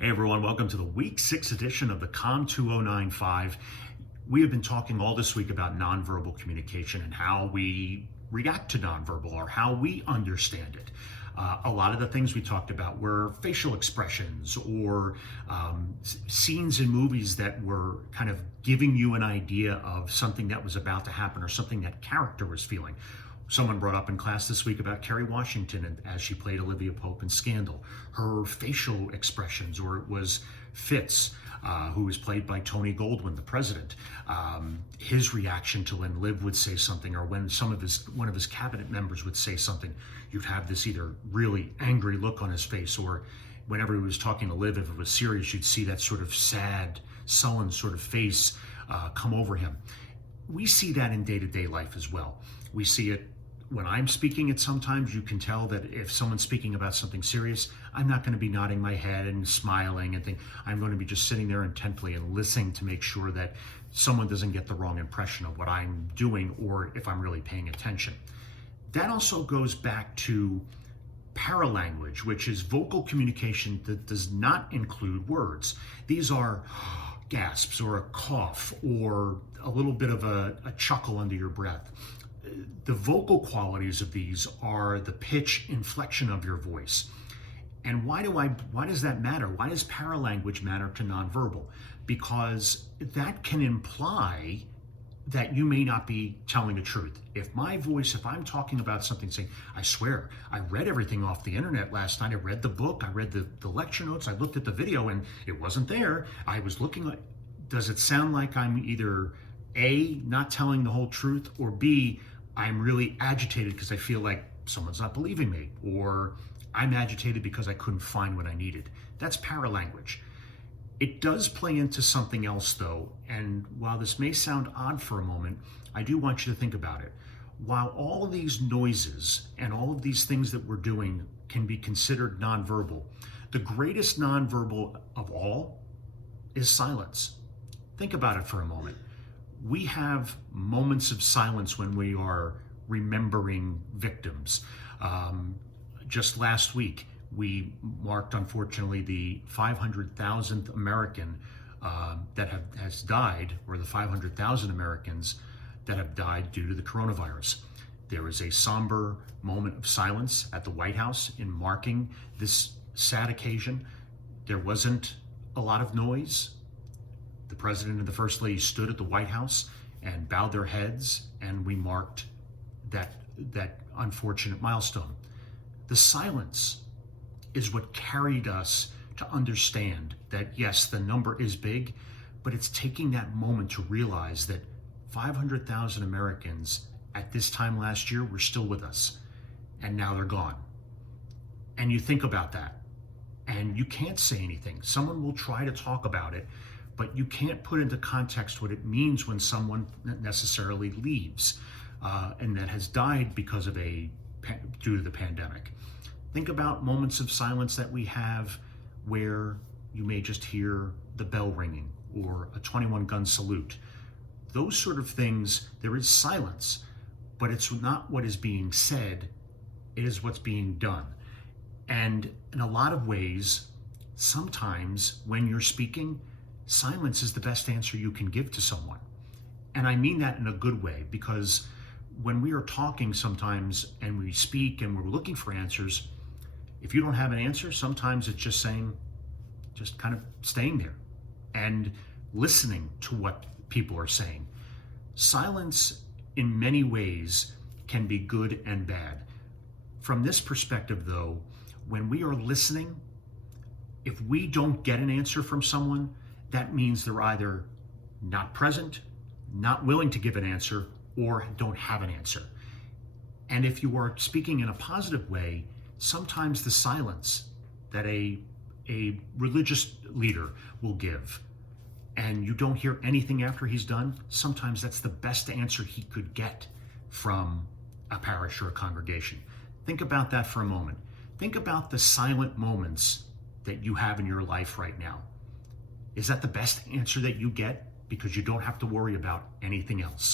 Hey everyone, welcome to the week 6 edition of the COMM 2095. We have been talking all this week about nonverbal communication and how we react to nonverbal or how we understand it. A lot of the things we talked about were facial expressions or scenes in movies that were kind of giving you an idea of something that was about to happen or something that character was feeling. Someone brought up in class this week about Kerry Washington and as she played Olivia Pope in Scandal, her facial expressions, or it was Fitz, who was played by Tony Goldwyn, the president. His reaction to when Liv would say something, or when one of his cabinet members would say something, you'd have this either really angry look on his face, or whenever he was talking to Liv, if it was serious, you'd see that sort of sad, sullen sort of face come over him. We see that in day-to-day life as well. We see it when I'm speaking it. Sometimes you can tell that if someone's speaking about something serious, I'm not going to be nodding my head and smiling and think. I'm going to be just sitting there intently and listening to make sure that someone doesn't get the wrong impression of what I'm doing or if I'm really paying attention. That also goes back to paralanguage, which is vocal communication that does not include words. These are gasps or a cough or a little bit of a chuckle under your breath. The vocal qualities of these are the pitch, inflection of your voice. And why does that matter? Why does paralanguage matter to nonverbal? Because that can imply that you may not be telling the truth. If I'm talking about something, saying, I swear, I read everything off the internet last night. I read the book, I read the lecture notes, I looked at the video and it wasn't there. I was looking at, does it sound like I'm either A, not telling the whole truth, or B, I'm really agitated because I feel like someone's not believing me, or I'm agitated because I couldn't find what I needed? That's paralanguage. It does play into something else though, and while this may sound odd for a moment, I do want you to think about it. While all of these noises and all of these things that we're doing can be considered nonverbal, the greatest nonverbal of all is silence. Think about it for a moment. We have moments of silence when we are remembering victims. Just last week, we marked, unfortunately, the 500,000th American that has died, or the 500,000 Americans that have died due to the coronavirus. There is a somber moment of silence at the White House in marking this sad occasion. There wasn't a lot of noise. The president and the first lady stood at the White House and bowed their heads, and we marked that unfortunate milestone. The silence is what carried us to understand that, yes, the number is big, but it's taking that moment to realize that 500,000 Americans at this time last year were still with us, and now they're gone. And you think about that, and you can't say anything. Someone will try to talk about it, but you can't put into context what it means when someone necessarily leaves and that has died because of due to the pandemic. Think about moments of silence that we have where you may just hear the bell ringing or a 21-gun salute. Those sort of things, there is silence, but it's not what is being said, it is what's being done. And in a lot of ways, sometimes when you're speaking, silence is the best answer you can give to someone. And I mean that in a good way, because when we are talking sometimes and we speak and we're looking for answers, if you don't have an answer, sometimes it's just kind of staying there and listening to what people are saying. Silence in many ways can be good and bad. From this perspective though, when we are listening, if we don't get an answer from someone, that means they're either not present, not willing to give an answer, or don't have an answer. And if you are speaking in a positive way, sometimes the silence that a religious leader will give, and you don't hear anything after he's done, sometimes that's the best answer he could get from a parish or a congregation. Think about that for a moment. Think about the silent moments that you have in your life right now. Is that the best answer that you get? Because you don't have to worry about anything else.